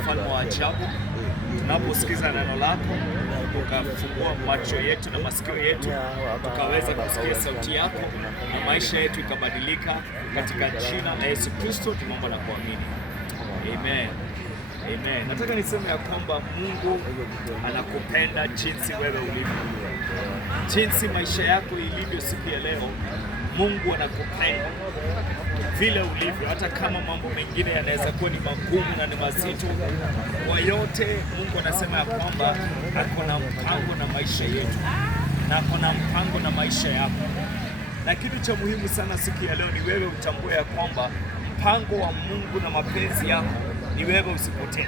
mfalme wa ajabu, tunaposikiza neno lako, ukafungua macho yetu na masikio yetu, tukaweza kusikia sauti yako na maisha yetu ikabadilika, katika jina la Yesu Kristo tunaomba na kuamini. Amen. Amen. Nataka niseme ya kwamba Mungu anakupenda jinsi wewe ulivyo. Jinsi maisha yako ilivyo siku ya leo, Mungu anakupenda vile ulivyo, hata kama mambo mengine yanaweza kuwa ni magumu na ni mazito. Kwa yote Mungu anasema ya kwamba ako na mpango na maisha yetu, na ako na mpango na maisha yako. Na kitu cha muhimu sana siku ya leo ni wewe utambue ya kwamba mpango wa Mungu na mapenzi yako ni wewe usipotee,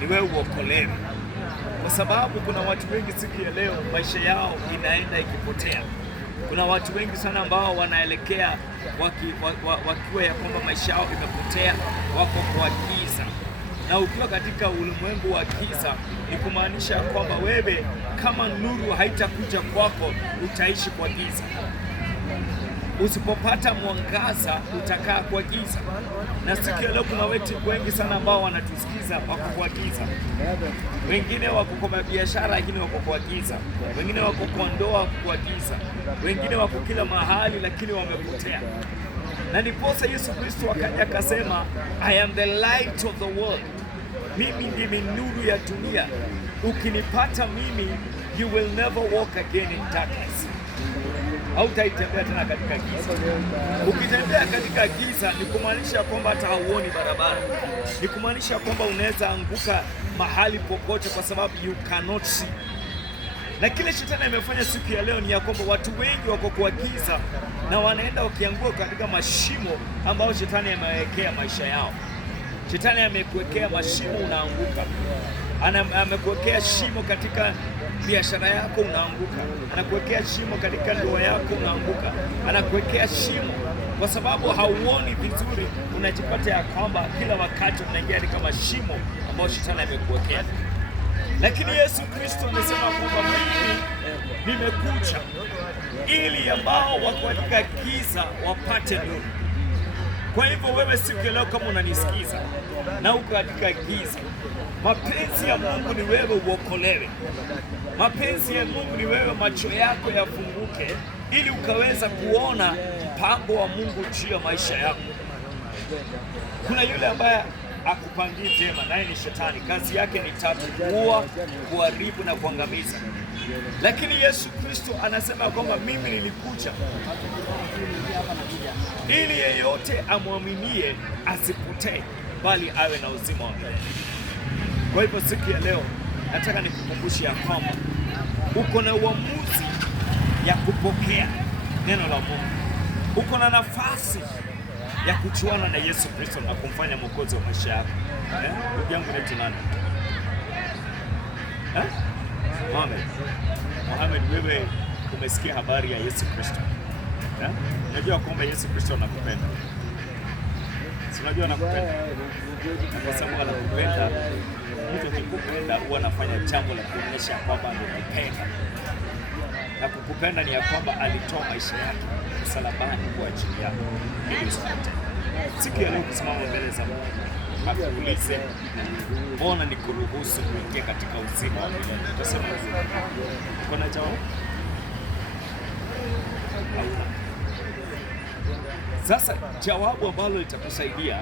ni wewe uokolewe. Kwa sababu kuna watu wengi siku ya leo maisha yao inaenda ikipotea. Kuna watu wengi sana ambao wanaelekea wakiwa ya kwamba maisha yao imepotea, wako kwa giza. Na ukiwa katika ulimwengu wa giza, ni kumaanisha kwamba wewe kama nuru haitakuja kwako, utaishi kwa giza. Usipopata mwangaza utakaa kwa giza. Na siku ya leo kuna watu wengi sana ambao wanatusikiza wako kwa giza. Wengine wako kwa biashara lakini wako kwa giza. Wengine wako kwa ndoa kwa giza. Wengine wako kila mahali lakini wamepotea. Na ndiposa Yesu Kristo akaja akasema, I am the light of the world. Mimi ndimi nuru ya dunia. Ukinipata mimi, you will never walk again in darkness. Hautaitembea tena katika giza. Ukitembea katika giza ni kumaanisha kwamba hata hauoni barabara. Ni kumaanisha kwamba unaweza anguka mahali popote kwa sababu you cannot see. Na kile shetani amefanya siku ya leo ni ya kwamba watu wengi wako kwa giza na wanaenda wakianguka katika mashimo ambayo shetani amewekea maisha yao. Shetani amekuwekea mashimo, unaanguka. Amekuwekea shimo katika biashara yako, unaanguka. Anakuwekea shimo katika ndoa yako, unaanguka. Anakuwekea shimo kwa sababu hauoni vizuri, unajipata ya kwamba kila wakati unaingia kama shimo ambao shetani amekuwekea. Lakini Yesu Kristo amesema kwamba mimi nimekuja ili ambao wako katika giza wapate nuru. Kwa hivyo wewe siku ya leo kama unanisikiza na uko katika giza, mapenzi ya Mungu ni wewe uokolewe. Mapenzi ya Mungu ni wewe macho yako yafunguke ili ukaweza kuona mpango wa Mungu juu ya maisha yako. Kuna yule ambaye akupangii jema, naye ni shetani. Kazi yake ni tatu: kuua, kuharibu na kuangamiza. Lakini Yesu Kristo anasema kwamba mimi nilikuja ili yeyote amwaminie asipotee, bali awe na uzima wa milele. Kwa hivyo siku ya leo nataka nikukumbushe ya kwamba uko na uamuzi ya kupokea neno la Mungu. Uko na nafasi ya kuchuana na Yesu Kristo na kumfanya mwokozi wa maisha yako. Ndugu yangu ni nani? Mohamed, wewe umesikia habari ya Yesu Kristo? Unajua kwamba Yesu Kristo anakupenda. Si unajua anakupenda? Kwa sababu anakupenda, mtu akikupenda huwa anafanya jambo la kuonyesha kwamba anakupenda. Na kukupenda ni ya kwamba alitoa maisha yake msalabani kwa ajili yako ili usipotee. Siku ya leo kusimama mbele za Mungu akuulize, mbona nikuruhusu kuingia katika uzima wa milele? Utasema uko na jawabu? Sasa jawabu ambalo litakusaidia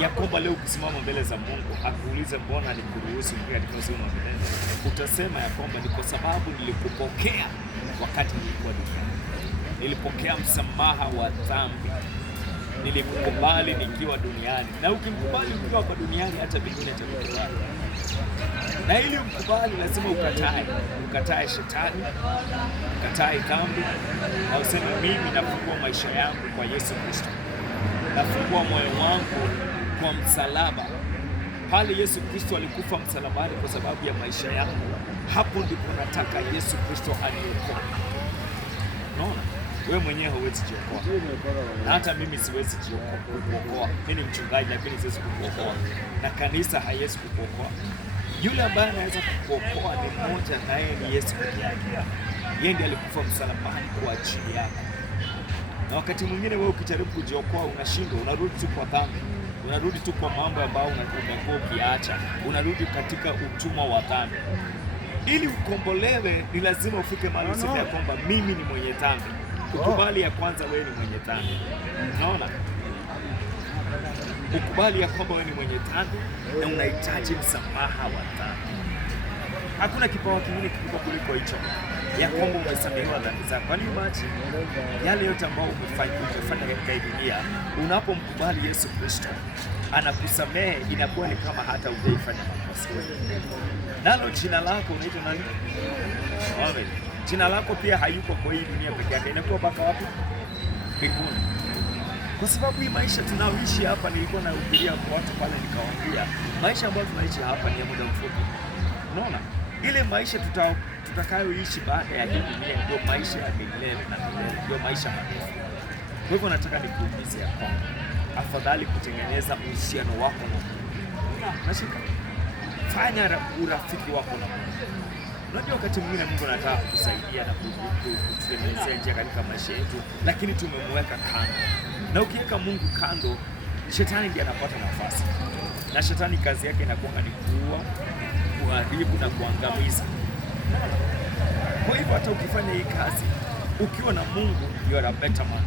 ya kwamba leo ukisimama mbele za Mungu akuulize, mbona nikuruhusu kuingia katika uzima wa milele, utasema ya kwamba ni kwa sababu nilikupokea wakati nilikuwa duniani. Nilipokea msamaha wa dhambi. Nilikukubali nikiwa duniani. Na ukimkubali ukiwa kwa duniani, hata mbinguni atakukubali. Na ili umkubali lazima ukatae shetani, ukatae dhambi, na useme mimi nafungua maisha yangu kwa Yesu Kristo. Nafungua moyo wangu kwa msalaba. Pale Yesu Kristo alikufa msalabani kwa sababu ya maisha yangu. Hapo ndipo nataka Yesu Kristo aniokoe. Unaona? Wewe mwenyewe huwezi jiokoa. Na hata mimi siwezi kukuokoa. Mimi ni mchungaji lakini siwezi kukuokoa. Na kanisa haiwezi kukuokoa. Yule ambaye anaweza kukuokoa ni mmoja, na yeye ni Yesu pekee yake. Yeye ndiye alikufa msalabani kwa ajili yako. Na wakati mwingine wewe ukijaribu kujiokoa unashindwa, unarudi tu kwa dhambi. unarudi tu kwa mambo ambayo umekuwa ukiacha, unarudi katika utumwa wa dhambi. Ili ukombolewe ni lazima ufike mahali useme kwamba mimi ni mwenye dhambi. Ukubali ya kwanza wewe ni mwenye dhambi. Unaona? Ukubali ya kwamba wewe ni mwenye dhambi na unahitaji msamaha wa dhambi. Hakuna kipawa kingine kikubwa kuliko hicho, ya kwamba umesamehewa dhambi zako. Kwani maji yale yote ambayo umefanya katika dunia, unapomkubali Yesu Kristo anakusamehe, inakuwa ni kama hata hujaifanya makosa. Nalo jina lako unaitwa nani? Amen. Jina lako pia hayuko kwa hii dunia peke yake, inakuwa mpaka wapi? Mbinguni. Kwa sababu hii maisha tunaoishi hapa, nilikuwa nahubiria kwa watu pale nikawaambia, maisha ambayo tunaishi hapa ni ya muda mfupi. Unaona? Ile maisha tutakayoishi baada ya hii dunia ndio maisha ya milele na milele, ndio maisha marefu. Kwa hivyo nataka nikuulize ya kwamba afadhali kutengeneza uhusiano wako na Mungu. Nashika. Fanya urafiki wako na Mungu. Unajua wakati mwingine Mungu anataka kutusaidia na kututengenezea njia katika maisha yetu, lakini tumemweka kando. Na ukiweka Mungu kando, shetani ndiye anapata nafasi. Na shetani kazi yake inakuwa ni kuua, kuharibu na kuangamiza. Kwa hivyo hata ukifanya hii kazi ukiwa na Mungu, you are a better man.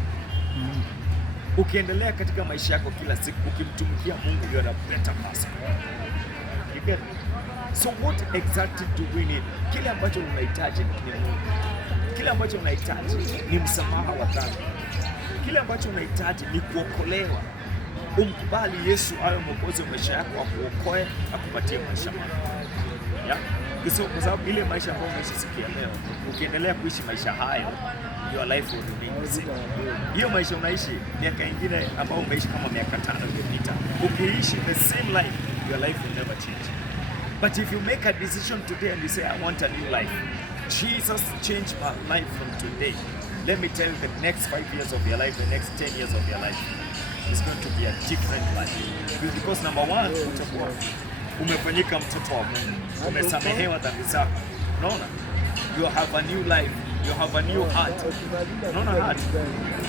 Ukiendelea katika maisha yako kila siku ukimtumikia Mungu, you are a better person. You get me? So what exactly do we need? Kile ambacho unahitaji ni Mungu. Kile ambacho unahitaji ni msamaha wa dhambi. Kile ambacho unahitaji ni kuokolewa. Umkubali Yesu awe mwokozi wa maisha yako, akuokoe, akupatie maisha mapya. Kwa sababu ile maisha ambayo unaishi siku ya leo, ukiendelea kuishi maisha hayo, your life will remain the same. Hiyo maisha unaishi miaka ingine ambayo umeishi kama miaka 5 iliyopita, ukiishi the same life, your life will never change. But if you make a decision today and you say, I want a new life, Jesus changed my life from today, let me tell you, the next 5 years of your life, the next 10 years of your life is going to be a different life. Because number one, utakuwa umefanyika mtoto wa Mungu, umesamehewa dhambi zako. Unaona? You have a new life, you have a new heart. Unaona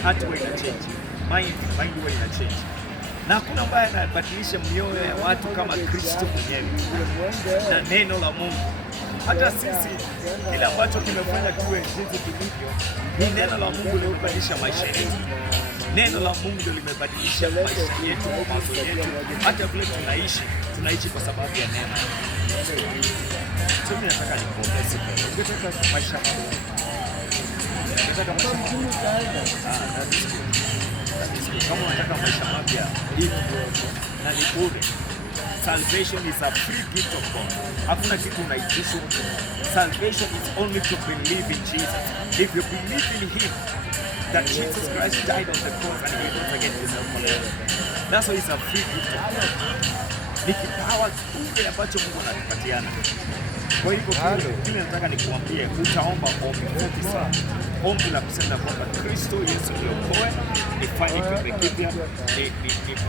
heart way ina change. Mind way ina change. Na hakuna ambaye anabadilisha mioyo ya watu kama Kristo mwenyewe na neno la Mungu. Hata sisi kile ambacho kimefanya tuwe jinsi tulivyo ni neno la Mungu limebadilisha maisha yetu. Neno la Mungu ndio limebadilisha maisha yetu, mawazo yetu, hata vile tunaishi kwa sababu ya neno. Mimi nataka nikuombee siku. Ungetaka maisha mapya. Ungetaka maisha mapya. Kama unataka maisha mapya na ni bure. Salvation is a free gift of God. Hakuna kitu unaitishwa. Salvation is only to believe in Jesus. If you believe in Him, that Jesus Christ died on the cross and He rose again, is forever. That's why it's a free gift of God. Ni kipawa kile ambacho Mungu anatupatiana. Kwa hivyo kile nataka nikuambie, utaomba ombi fupi sana. Ombi la kusema kwamba Kristo Yesu niokoe, nifanye kitu kipya,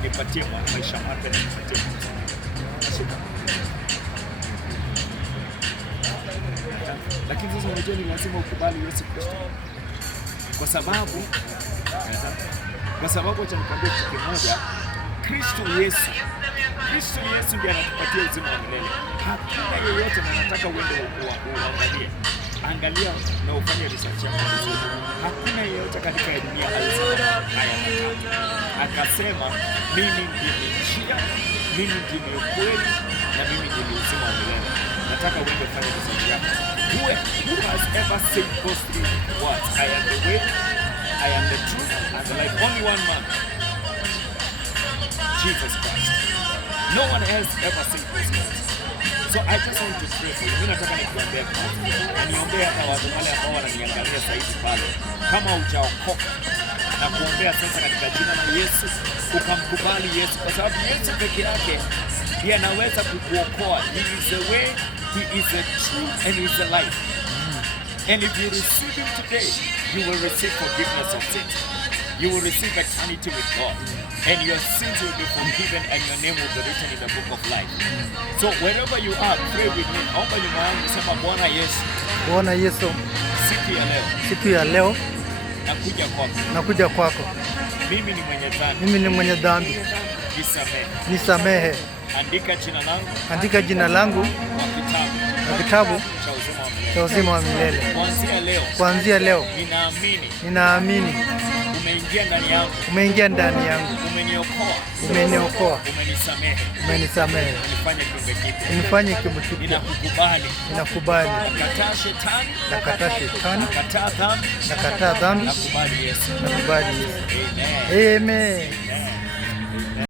nipatie maisha mapya na nipatie shida. Lakini sasa unajua ni lazima ukubali Yesu Kristo. Kwa sababu acha nikwambie kitu kimoja, Kristo Yesu ndiye anatupatia uzima wa milele. Hakuna yeyote anataka uende uangalie. Angalia na ufanye research yako vizuri. Hakuna yeyote katika dunia alisema haya matatu. Akasema mimi ndimi njia, mimi ndimi ukweli na mimi ndimi uzima wa milele. Nataka uende ufanye research yako. Who has ever said those three words? I am the way, I am the truth, and the life. Only one man. Jesus Christ. No one else ever said those words. So I just want to pray for you. Mimi nataka nikuombee kwanza. Na niombee hata watu wale ambao wananiangalia sasa hivi pale. Kama hujaokoka na kuombea sasa katika jina la Yesu, ukamkubali Yesu kwa sababu Yesu peke yake ndiye anaweza kukuokoa. He is the way, He is the truth, and He is the life. And if you receive Him today, you will receive forgiveness of sins. You will receive eternity with God. And your sins will be forgiven and your name will be written in the book of life. So wherever you are, pray with me. Omba nyuma yangu, sema Bwana Yesu. Bwana Yesu. Siku ya leo. Nakuja kwako. Mimi ni mwenye dhambi. nisamehe. Andika jina langu kwa kitabu cha uzima wa milele. Kuanzia leo ninaamini umeingia ndani yangu, umeniokoa, umenisamehe, unifanye kiumbe kipya. Ninakubali, nakataa shetani, nakataa dhambi, nakubali Yesu. Amen.